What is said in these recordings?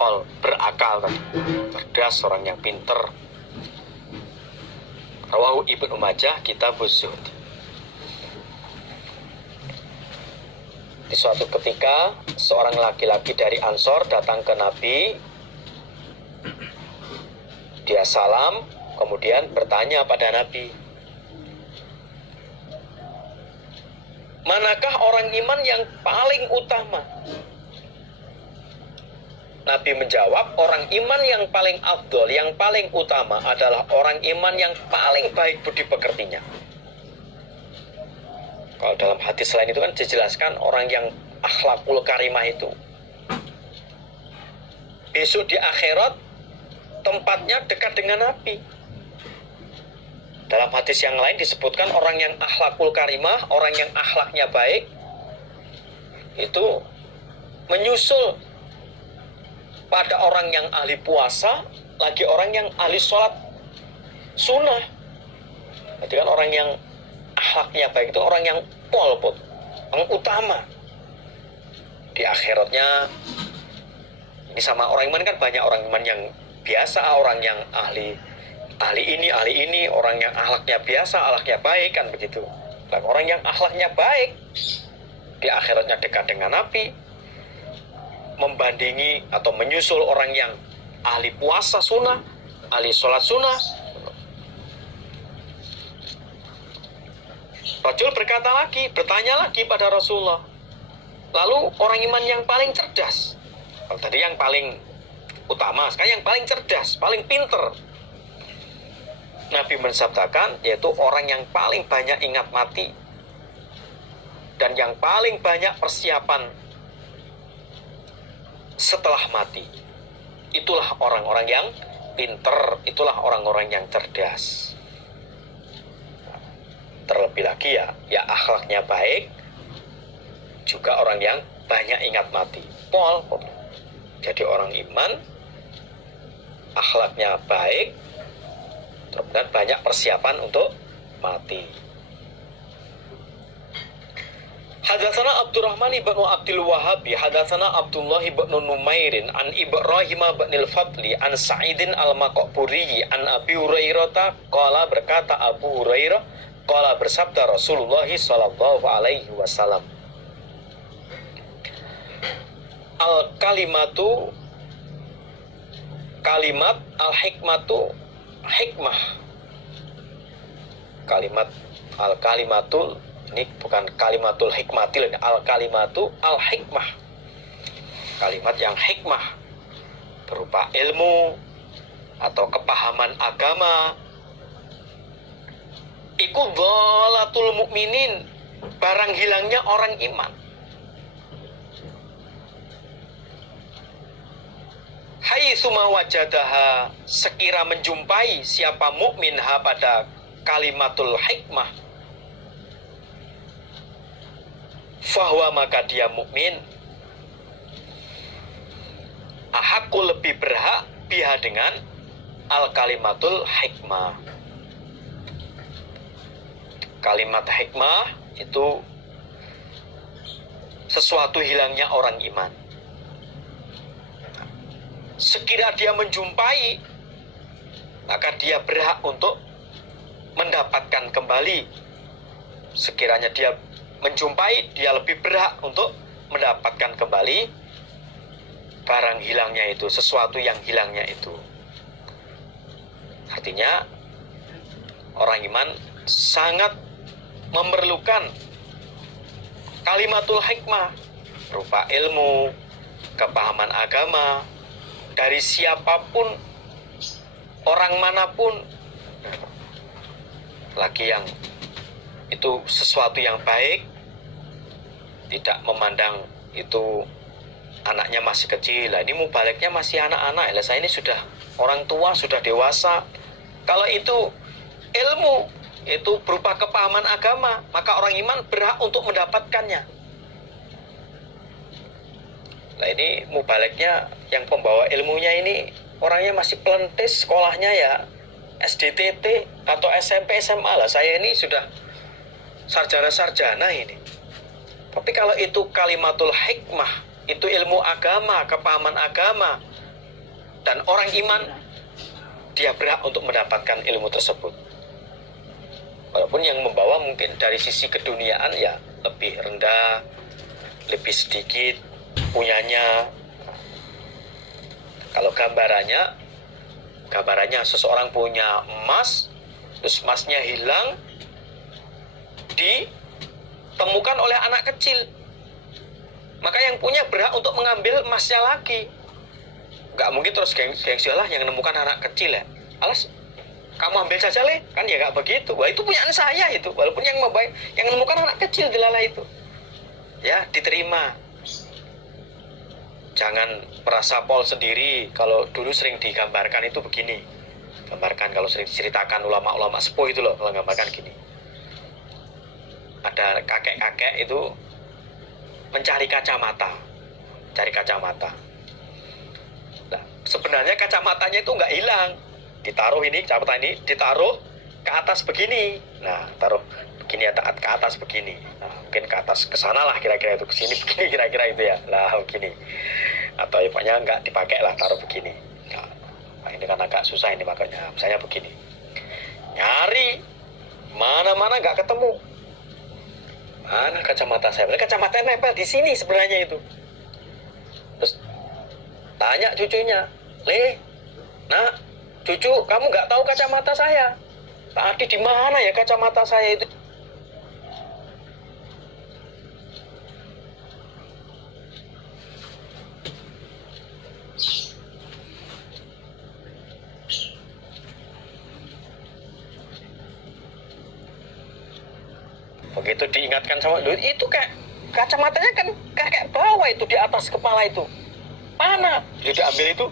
akal, berakal tadi, cerdas, orang yang pinter. Rawahu Ibnu Majah Kitabuz Zuhd. Di suatu ketika seorang laki-laki dari Ansor datang ke Nabi. Dia salam, kemudian bertanya pada Nabi, manakah orang iman yang paling utama? Nabi menjawab, orang iman yang paling afdol, yang paling utama adalah orang iman yang paling baik budi pekertinya. Kalau dalam hadis lain itu kan dijelaskan orang yang akhlakul karimah itu besok di akhirat tempatnya dekat dengan Nabi. Dalam hadis yang lain disebutkan orang yang akhlakul karimah, orang yang akhlaknya baik itu menyusul pada orang yang ahli puasa, lagi orang yang ahli sholat sunnah. Jadi kan orang yang akhlaknya baik itu orang yang polput, yang utama. Di akhiratnya ini sama orang iman kan banyak orang iman yang biasa, orang yang ahli ini, orang yang akhlaknya biasa, akhlaknya baik kan begitu. Dan orang yang akhlaknya baik di akhiratnya dekat dengan Nabi, membandingi atau menyusul orang yang ahli puasa sunnah, ahli sholat sunnah. Rajul bertanya lagi pada Rasulullah, lalu orang iman yang paling cerdas, kalau tadi yang paling utama, sekarang yang paling cerdas, paling pinter. Nabi mensabdakan, yaitu orang yang paling banyak ingat mati dan yang paling banyak persiapan setelah mati. Itulah orang-orang yang pinter, itulah orang-orang yang cerdas. Terlebih lagi ya akhlaknya baik, juga orang yang banyak ingat mati. Jadi orang iman, akhlaknya baik, dan banyak persiapan untuk mati. Hadatsana Abdurrahman ibn Abdul Wahhabi, hadatsana Abdullah ibn Numairin, an Ibrahim ibn al-Fadli, an Sa'idin al-Maqburi, an Abi Hurairah, qala berkata Abu Hurairah, qala bersabda Rasulullah sallallahu alaihi wasallam, al-kalimatu, kalimat, al-hikmatu, hikmah. Kalimat al-kalimatul, ini bukan kalimatul hikmatil, al-kalimatu al-hikmah. Kalimat yang hikmah berupa ilmu atau kepahaman agama. Iku dhalatul mukminin, barang hilangnya orang iman. Haitsuma wajadaha, sekira menjumpai siapa mukmin ha pada kalimatul hikmah, fahuwa maka dia mukmin, ahakku lebih berhak biha dengan al kalimatul hikmah. Kalimat hikmah itu sesuatu hilangnya orang iman. Sekira dia menjumpai, maka dia berhak untuk mendapatkan kembali. Sekiranya dia menjumpai, dia lebih berhak untuk mendapatkan kembali barang hilangnya itu, sesuatu yang hilangnya itu. Artinya orang iman sangat memerlukan kalimatul hikmah berupa ilmu, kepahaman agama dari siapapun, orang manapun, lagi yang itu sesuatu yang baik, tidak memandang itu anaknya masih kecil. Lah ini mubaliknya masih anak-anak. Lah saya ini sudah orang tua, sudah dewasa. Kalau itu ilmu, itu berupa kepahaman agama, maka orang iman berhak untuk mendapatkannya. Nah ini mubaliknya yang pembawa ilmunya ini orangnya masih pelentis, sekolahnya ya SDTT atau SMP SMA. Lah saya ini sudah sarjana-sarjana ini. Tapi kalau itu kalimatul hikmah, itu ilmu agama, kepahaman agama, Dan orang iman, dia berhak untuk mendapatkan ilmu tersebut. Walaupun yang membawa mungkin dari sisi keduniaan ya lebih rendah, lebih sedikit punyanya. Kalau gambarannya seseorang punya emas, terus emasnya hilang, ditemukan oleh anak kecil, maka yang punya berhak untuk mengambil emasnya lagi. Gak mungkin terus gengsi lah yang menemukan anak kecil ya, alas kamu ambil saja le, kan ya gak begitu. Wah itu punyaan saya itu, walaupun yang menemukan anak kecil delala itu ya diterima. Jangan merasa pol sendiri. Kalau dulu sering digambarkan itu begini, gambarkan kalau sering diceritakan ulama-ulama sepuh itu loh, kalau gambarkan gini, ada kakek-kakek itu mencari kacamata, cari kacamata. Nah, sebenarnya kacamatanya itu nggak hilang, ditaruh ini kacamata ini ditaruh ke atas begini. Nah, taruh begini ke atas begini. Nah, mungkin ke atas ke sana lah kira-kira itu, ke sini begini kira-kira itu ya. Lah begini. Atau ya pokoknya nggak dipakai lah, taruh begini. Nah, ini kan agak susah ini makanya. Misalnya begini. Nyari mana-mana nggak ketemu. Mana kacamata saya? Kacamata nempel di sini sebenarnya itu. Terus tanya cucunya, "Le, nak, cucu, kamu nggak tahu kacamata saya? Tadi di mana ya kacamata saya itu?" Begitu diingatkan sama lu, itu kayak kacamatanya kan kayak bawah itu di atas kepala itu. Mana? Dia diambil itu.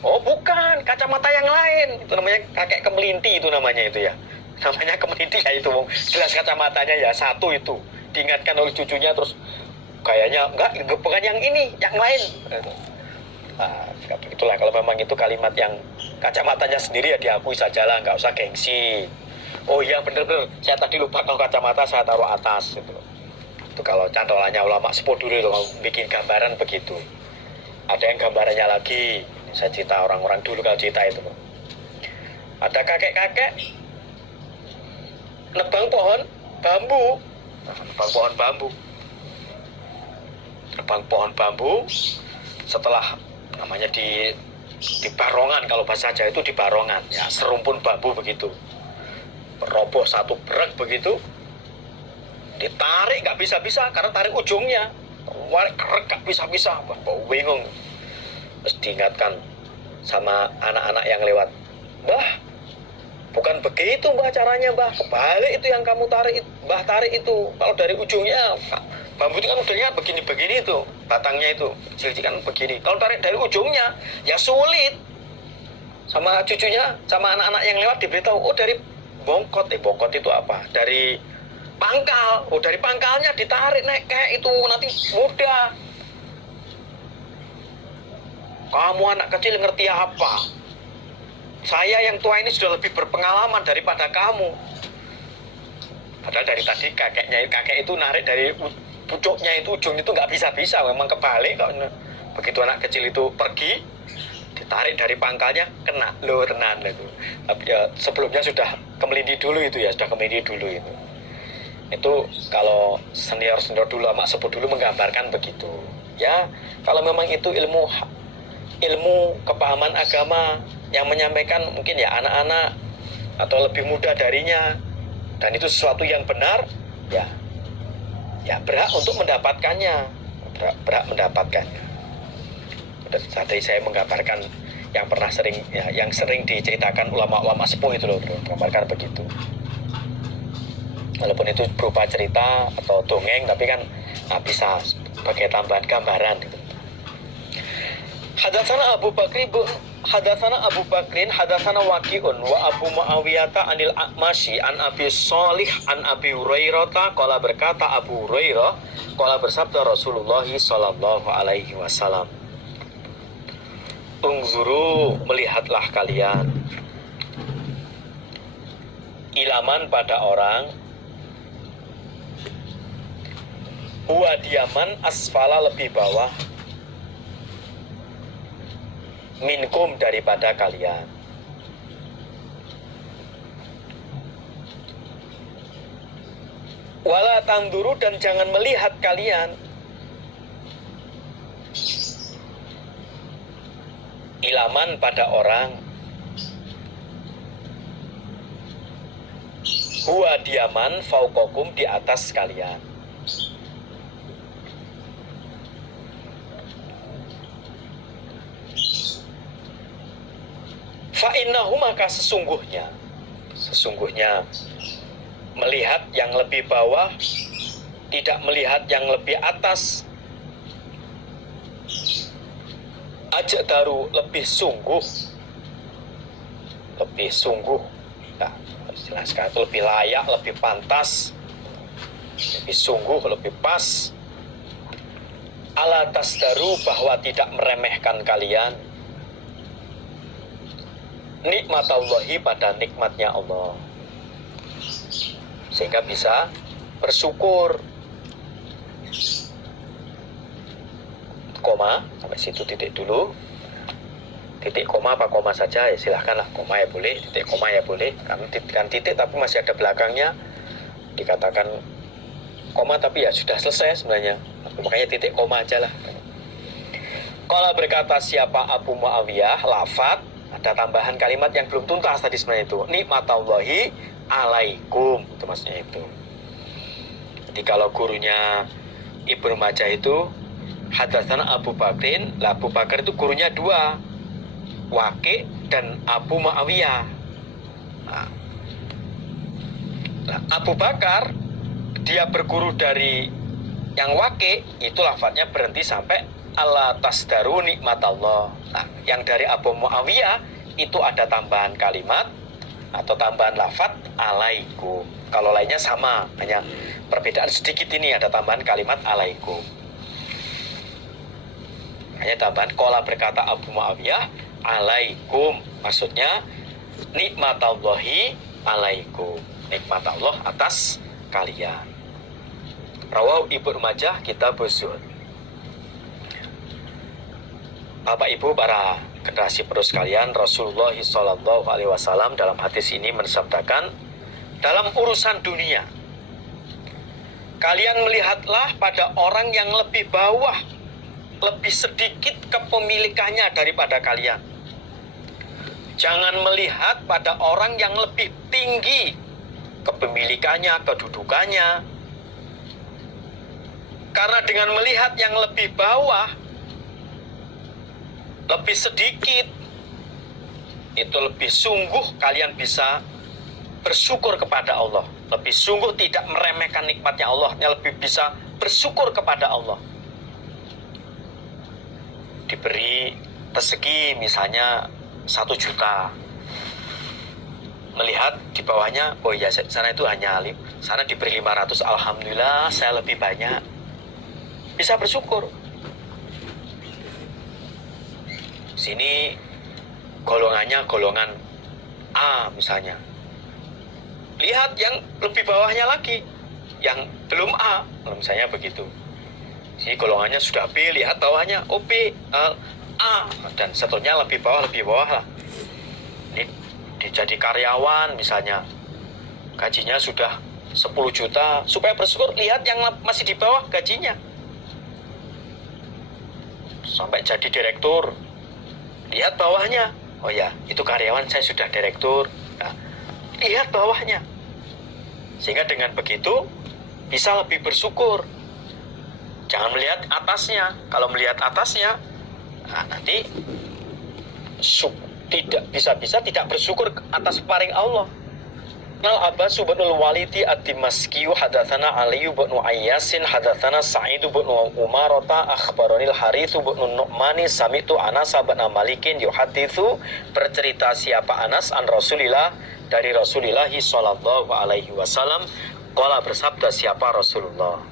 Oh bukan, kacamata yang lain. Itu namanya kakek kemelinti itu namanya itu ya. Namanya kemelinti ya itu. Jelas kacamatanya ya satu itu. Diingatkan oleh cucunya terus kayaknya enggak, bukan yang ini, yang lain. Nah, begitulah kalau memang itu kalimat yang kacamatanya sendiri ya diakui sajalah, nggak usah gengsi. Oh iya bener-bener, saya tadi lupa kalau kacamata saya taruh atas gitu. Itu kalau cantolannya ulama sepuh dulu itu bikin gambaran begitu. Ada yang gambarannya lagi, saya cerita orang-orang dulu kalau cerita itu. Ada kakek-kakek nebang pohon bambu. Nebang pohon bambu setelah namanya di barongan, kalau bahasa Jawa itu di barongan ya, serumpun bambu begitu. Roboh satu brek begitu, ditarik nggak bisa-bisa karena tarik ujungnya, kerek nggak bisa-bisa, bingung. Terus diingatkan sama anak-anak yang lewat, "Mbah, bukan begitu mbah caranya mbah, kebalik itu yang kamu tarik, mbah tarik itu kalau dari ujungnya bambu itu kan udahnya begini-begini itu, batangnya itu kecil kan begini, kalau tarik dari ujungnya ya sulit." Sama cucunya, sama anak-anak yang lewat diberitahu, "Oh dari bongkot itu apa? Dari pangkal. Oh dari pangkalnya ditarik naik kayak itu nanti mudah." Kamu anak kecil ngerti apa? Saya yang tua ini sudah lebih berpengalaman daripada kamu. Padahal dari tadi kakek itu narik dari pucuknya itu, ujung itu nggak bisa-bisa, memang kebalik kok. Begitu anak kecil itu pergi, ditarik dari pangkalnya, kena lo tenan itu. Tapi ya sebelumnya sudah kemelindi dulu itu ya, sudah kemelindi dulu itu. Itu kalau senior dulu, mak sepuh dulu menggambarkan begitu. Ya, kalau memang itu ilmu kepahaman agama yang menyampaikan mungkin ya anak-anak atau lebih muda darinya, dan itu sesuatu yang benar, ya berhak untuk mendapatkannya, berhak mendapatkannya. Tadi saya menggambarkan yang sering diceritakan ulama-ulama sepuh itu loh, menggambarkan begitu. Walaupun itu berupa cerita atau dongeng, tapi kan bisa sebagai tambahan gambaran gitu. Hadatsana Abu Bakrin hadatsana Waqi'un wa Abu Muawiyah anil A'masyi an Abi Shalih an Abi Hurairah qala, berkata Abu Hurairah, qala bersabda Rasulullah sallallahu alaihi wasallam, "Ungzuru, melihatlah kalian, ilaman pada orang, huwa diaman asfala lebih bawah, minkum daripada kalian. Wala tanduru dan jangan melihat kalian ilaman pada orang huwa diaman fauqakum di atas kalian. Fa'innahu maka sesungguhnya melihat yang lebih bawah, tidak melihat yang lebih atas, ajdaru lebih sungguh, nah, istilah sekarang itu lebih layak, lebih pantas, lebih sungguh, lebih pas. Ala tasdaru bahwa tidak meremehkan kalian nikmatallahi pada nikmatnya Allah, sehingga bisa bersyukur. Koma sampai situ, titik dulu. Titik koma apa koma saja ya silahkanlah, koma ya boleh, titik koma ya boleh, kan titik tapi masih ada belakangnya, dikatakan koma tapi ya sudah selesai sebenarnya, makanya titik koma aja lah. Kalau berkata siapa Abu Muawiyah, lafad ada tambahan kalimat yang belum tuntas tadi sebenarnya itu, nikmatallahi alaikum, itu maksudnya itu. Jadi kalau gurunya Ibnu Majah itu hadatsana Abu Bakrin, lah Abu Bakar itu gurunya dua, Waqi dan Abu Muawiyah. Nah, Abu Bakar dia berguru dari yang Waqi, itu lafadznya berhenti sampai ala tasdaru nikmatallah. Nah, yang dari Abu Muawiyah itu ada tambahan kalimat atau tambahan lafadz alaikum. Kalau lainnya sama, hanya perbedaan sedikit ini, ada tambahan kalimat alaikum. Hanya tambahan qala berkata Abu Muawiyah alaikum, maksudnya nikmatallahi alaikum, nikmat Allah atas kalian. Rawahu Ibnu Majah Kitabuz Zuhud. Bapak Ibu para generasi penerus kalian, Rasulullah SAW dalam hadis ini mensabdakan, dalam urusan dunia kalian melihatlah pada orang yang lebih bawah, lebih sedikit kepemilikannya daripada kalian. Jangan melihat pada orang yang lebih tinggi kepemilikannya, kedudukannya. Karena dengan melihat yang lebih bawah, lebih sedikit, itu lebih sungguh kalian bisa bersyukur kepada Allah. Lebih sungguh tidak meremehkan nikmatnya Allah, lebih bisa bersyukur kepada Allah. Diberi rezeki misalnya 1 juta, melihat di bawahnya, oh iya sana itu hanya sana diberi 500, alhamdulillah saya lebih banyak, bisa bersyukur. Sini golongannya golongan A misalnya, lihat yang lebih bawahnya lagi, yang belum A, misalnya begitu. Sini golongannya sudah B, lihat bawahnya, oh B, A, dan seterusnya lebih bawah lah. Ini jadi karyawan misalnya, gajinya sudah 10 juta, supaya bersyukur, lihat yang masih di bawah gajinya. Sampai jadi direktur, lihat bawahnya, oh ya itu karyawan saya sudah direktur, nah, lihat bawahnya. Sehingga dengan begitu bisa lebih bersyukur. Jangan melihat atasnya. Kalau melihat atasnya, nah, nanti tidak bisa tidak bersyukur atas paring Allah. Nal Abbas bin Walidi ad-Dimashqi hadatsana Ali bin Ayyasin hadatsana Sa'id bin Umarata akhbaranil Harits bin Nu'mani sami'tu Anas bin Malikin yuhaditsu, bercerita siapa Anas an Rasulillah dari Rasulullah sallallahu alaihi wasallam, qala bersabda siapa Rasulullah,